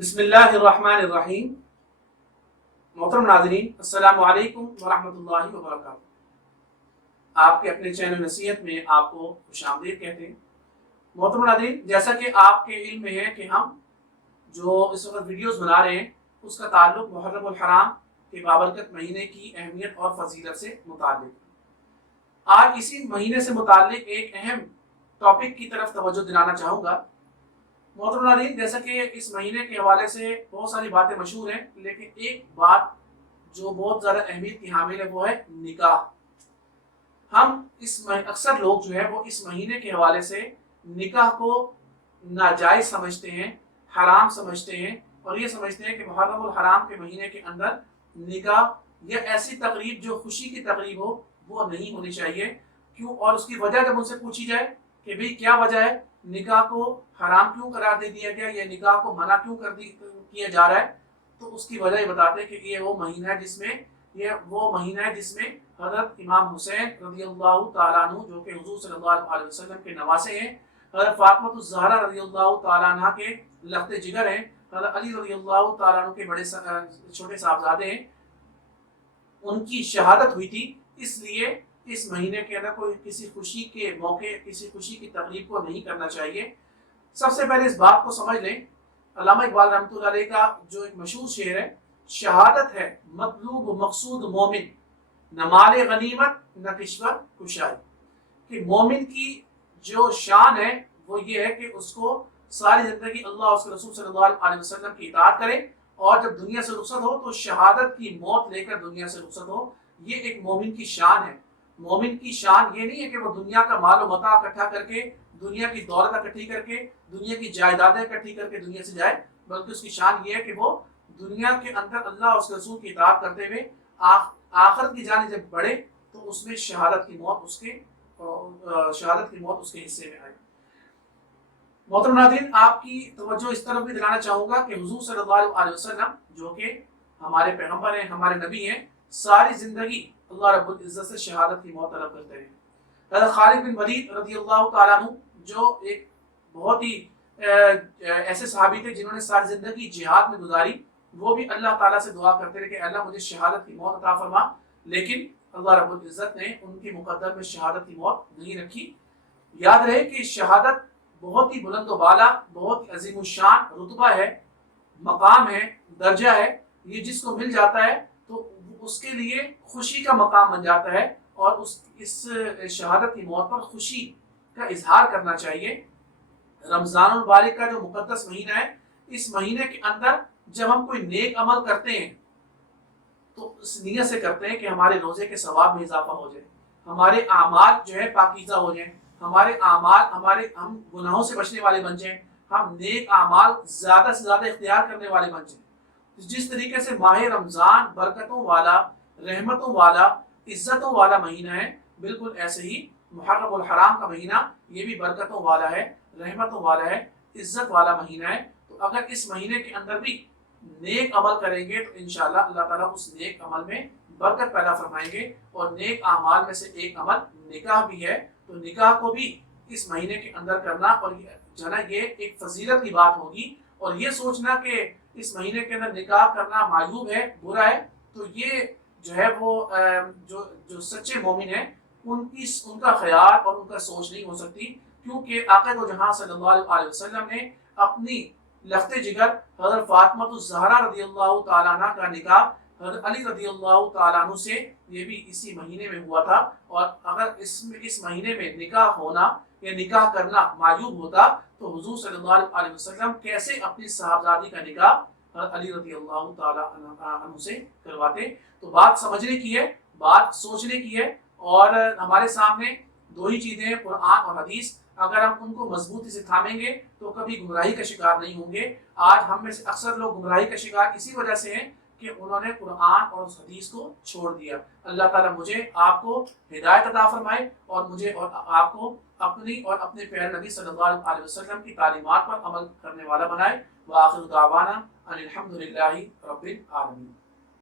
बिस्मिल्लाहिर्रहमानिर्रहीम। मोहतरम नाज़रीन, अस्सलामु अलैकुम वरहमतुल्लाहि वबरकातुहू। आपके अपने चैनल नसीहत में आपको खुशामदीद कहते हैं। मोहतरम नाज़रीन, जैसा कि आपके इल्म में है कि हम जो इस वक्त वीडियोस बना रहे हैं उसका ताल्लुक मुहर्रमुल हराम के बाबरकत महीने की अहमियत और फजीलत से मुताल्लिक। आज इसी महीने से मुताल्लिक एक अहम टॉपिक की तरफ तवज्जो दिलाना चाहूँगा। मोहतरम नाज़रीन, जैसा कि इस महीने के हवाले से बहुत सारी बातें मशहूर हैं, लेकिन एक बात जो बहुत ज़्यादा अहमियत की हामिल है वो है निकाह। हम अक्सर लोग जो है वो इस महीने के हवाले से निकाह को नाजायज़ समझते हैं, हराम समझते हैं, और ये समझते हैं कि मुहर्रमुल हराम के महीने के अंदर निकाह या ऐसी तकरीब जो खुशी की तकरीब हो वो नहीं होनी चाहिए। क्यों? और उसकी वजह जब उनसे पूछी जाए कि भाई क्या वजह है, निकाह को हराम क्यों करार दे दिया गया, या निकाह को मना क्यों किया जा रहा है, तो उसकी वजह ये बताते हैं कि ये वो महीना है जिसमें हज़रत इमाम हुसैन रज़ियल्लाहु ताला अन्हु जो कि हुज़ूर सल्लल्लाहु अलैहि वसल्लम के नवासे हैं, हज़रत फातिमा ज़हरा रज़ियल्लाहु ताला अन्हा के लख्ते जिगर हैं, हज़रत अली रज़ियल्लाहु ताला अन्हु के बड़े छोटे साहबजादे हैं, उनकी शहादत हुई थी। इसलिए इस महीने के अंदर कोई किसी खुशी के मौके, किसी खुशी की तकरीब को नहीं करना चाहिए। सबसे पहले इस बात को समझ लें, अल्लामा इकबाल रहमतुल्लाह अलैह का जो एक मशहूर शेर है, शहादत है मतलूब मकसूद मोमिन, न माले गनीमत न किश्वर कुशाई, कि मोमिन की जो शान है वो ये है कि उसको सारी जिंदगी अल्लाह उसके रसूल सल्लल्लाहु अलैहि वसल्लम की इताअत करे, और जब दुनिया से रुखसत हो तो शहादत की मौत लेकर दुनिया से रुखसत हो। ये एक मोमिन की शान है। मोमिन की शान ये नहीं है कि वो दुनिया का माल और मता इकट्ठा करके, दुनिया की दौलत इकट्ठी करके, दुनिया की जायदादें इकट्ठी करके दुनिया से जाए, बल्कि उसकी शान ये है कि वो दुनिया के अंदर अल्लाह उसके रसूल की इताअत करते हुए आखिरत की जाने जब बढ़े तो उसमें शहादत की मौत उसके हिस्से में आए। मोहतरम नाज़रीन, आपकी तवज्जो इस तरफ भी दिलाना चाहूँगा कि हुज़ूर सल्लल्लाहु अलैहि वसल्लम जो कि हमारे पैगम्बर हैं, हमारे नबी हैं, सारी ज़िंदगी अल्लाह रब्बुल इज़्ज़त से शहादत की मौत तलब करते हैं। हज़रत खालिद बिन वलीद रज़ियल्लाहु ताला अन्हु जो एक बहुत ही ऐसे सहाबी थे जिन्होंने सारी ज़िंदगी जिहाद में गुजारी, वो भी अल्लाह ताला से दुआ करते रहे कि अल्लाह मुझे शहादत की मौत अता फरमा, लेकिन अल्लाह रब्बुल इज़्ज़त ने उनके मुक़द्दर में शहादत की मौत नहीं रखी। याद रहे कि शहादत बहुत ही बुलंद वाला, बहुत ही अजीम शान रुतबा है, मकाम है, दर्जा है। ये जिसको मिल जाता है तो उसके लिए खुशी का मकाम बन जाता है, और इस शहादत की मौत पर खुशी का इजहार करना चाहिए। रमज़ानुल बारिक का जो मुक़द्दस महीना है, इस महीने के अंदर जब हम कोई नेक अमल करते हैं तो इस नीयत से करते हैं कि हमारे रोजे के सवाब में इजाफा हो जाए, हमारे आमाल जो है पाकीज़ा हो जाए, हम गुनाहों से बचने वाले बन जाएं, हम नेक आमाल ज़्यादा से ज़्यादा इख्तियार करने वाले बन जाएं। जिस तरीके से माह रमज़ान बरकतों वाला, रहमतों वाला, इज्जतों वाला महीना है, बिल्कुल ऐसे ही मुहर्रमुल हराम का महीना ये भी बरकतों वाला है, रहमतों वाला है, इज्जत वाला महीना है। तो अगर इस महीने के अंदर भी नेक अमल करेंगे तो इंशाअल्लाह अल्लाह ताला उस नेक अमल में बरकत पैदा फरमाएंगे। और नेक अमाल में से एक अमल निकाह भी है, तो निकाह को भी इस महीने के अंदर करना, और ये एक फजीलत की बात होगी। और ये सोचना कि इस महीने के अंदर निकाह करना मायूब है, बुरा है, तो ये जो है वो जो सच्चे मोमिन है उनका ख्याल और उनका सोच नहीं हो सकती। क्योंकि आका दो जहां सल्लल्लाहु अलैहि वसल्लम ने अपनी लख्ते जिगर हज़रत फातिमा ज़हरा रज़ियल्लाहु ताला अन्हा का निकाह हज़रत अली रज़ियल्लाहु ताला अन्हु से ये भी इसी महीने में हुआ था। और अगर इस महीने में निकाह होना या निकाह करना मायूब होता तो हुज़ूर सल्लल्लाहु अलैहि वसल्लम कैसे अपनी साहबजादी का निकाह हज़रत अली रज़ियल्लाहु ताला अन्हु से करवाते। तो बात समझने की है, बात सोचने की है, और हमारे सामने दो ही चीज़ें हैं, कुरान और हदीस। अगर हम उनको मजबूती से थामेंगे तो कभी गुमराही का शिकार नहीं होंगे। आज हम में से अक्सर लोग गुमराही का शिकार इसी वजह से हैं कि उन्होंने कुरान और उस हदीस को छोड़ दिया। अल्लाह ताला मुझे आपको हिदायत अता फरमाए, और मुझे और आपको अपनी और अपने प्यारे नबी सल्लल्लाहु अलैहि वसल्लम की तालीमात पर अमल करने वाला बनाए। व आखिर दावाना अनिल हम्दुलिल्लाहि रब्बिल आलमीन।